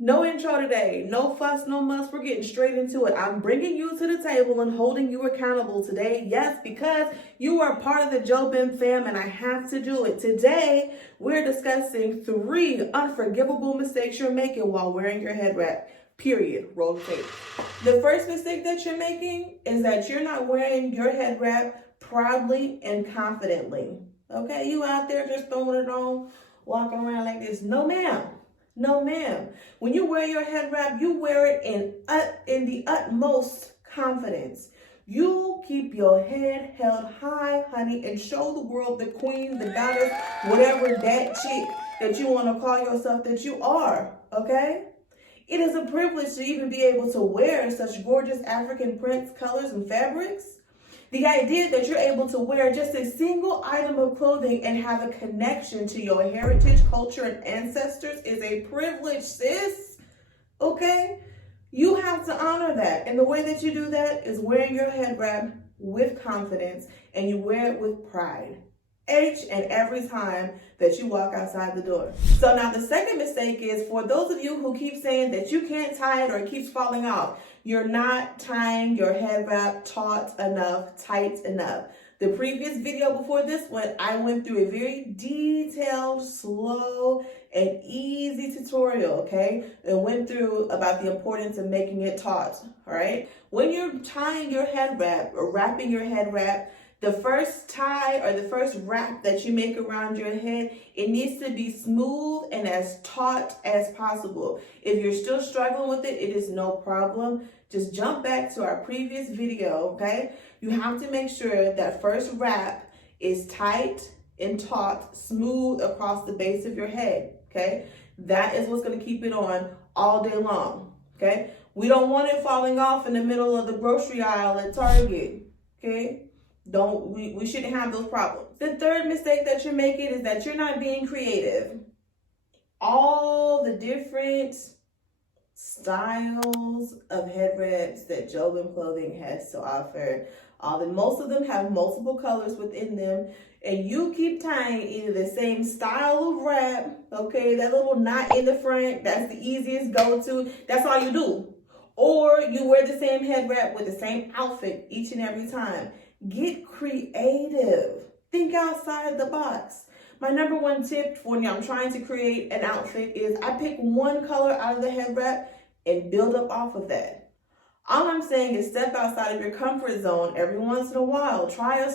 No intro today, no fuss, no muss. We're getting straight into it. I'm bringing you to the table and holding you accountable today. Yes, because you are part of the Jobim fam and I have to do it. Today, we're discussing 3 unforgivable mistakes you're making while wearing your head wrap. Period. Roll the tape. The first mistake that you're making is that you're not wearing your head wrap proudly and confidently. Okay, you out there just throwing it on, walking around like this. No, ma'am. No, ma'am. When you wear your head wrap, you wear it in the utmost confidence. You keep your head held high, honey, and show the world, the queen, the goddess, whatever that chick that you want to call yourself that you are, okay? It is a privilege to even be able to wear such gorgeous African prints, colors, and fabrics. The idea that you're able to wear just a single item of clothing and have a connection to your heritage, culture, and ancestors is a privilege, sis. Okay? You have to honor that. And the way that you do that is wearing your head wrap with confidence, and you wear it with pride. Each and every time that you walk outside the door. So now the second mistake is for those of you who keep saying that you can't tie it or it keeps falling off. You're not tying your head wrap taut enough, tight enough. The previous video before this one, I went through a very detailed, slow, and easy tutorial, okay? And went through about the importance of making it taut, all right? When you're tying your head wrap or wrapping your head wrap, the first tie or the first wrap that you make around your head, it needs to be smooth and as taut as possible. If you're still struggling with it, it is no problem. Just jump back to our previous video, okay? You have to make sure that first wrap is tight and taut, smooth across the base of your head, okay? That is what's gonna keep it on all day long, okay? We don't want it falling off in the middle of the grocery aisle at Target, okay? We shouldn't have those problems. The third mistake that you're making is that you're not being creative. All the different styles of head wraps that Jobim clothing has to offer, most of them have multiple colors within them, and you keep tying either the same style of wrap, okay, that little knot in the front, that's the easiest go-to, that's all you do. Or you wear the same head wrap with the same outfit each and every time. Get creative. Think outside the box. My number one tip for when I'm trying to create an outfit is I pick one color out of the head wrap and build up off of that. All I'm saying is step outside of your comfort zone every once in a while. Try a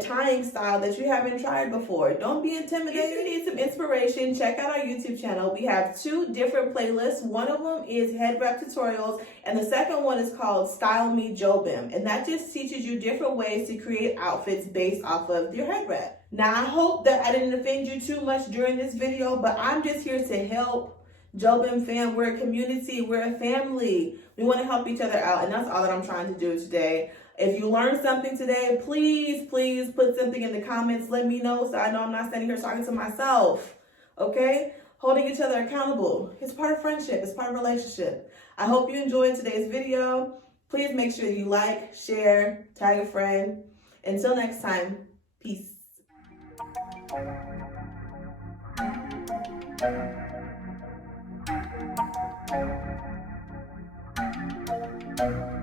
tying style that you haven't tried before. Don't be intimidated. If you need some inspiration, check out our YouTube channel. We have 2 different playlists. One of them is head wrap tutorials, and the second one is called Style Me Jobim. And that just teaches you different ways to create outfits based off of your head wrap. Now, I hope that I didn't offend you too much during this video, but I'm just here to help. Jobim fam, we're a community, we're a family. We want to help each other out, and that's all that I'm trying to do today. If you learned something today, please put something in the comments. Let me know so I know I'm not standing here talking to myself, okay? Holding each other accountable. It's part of friendship. It's part of relationship. I hope you enjoyed today's video. Please make sure you like, share, tag a friend. Until next time, peace. Thank you.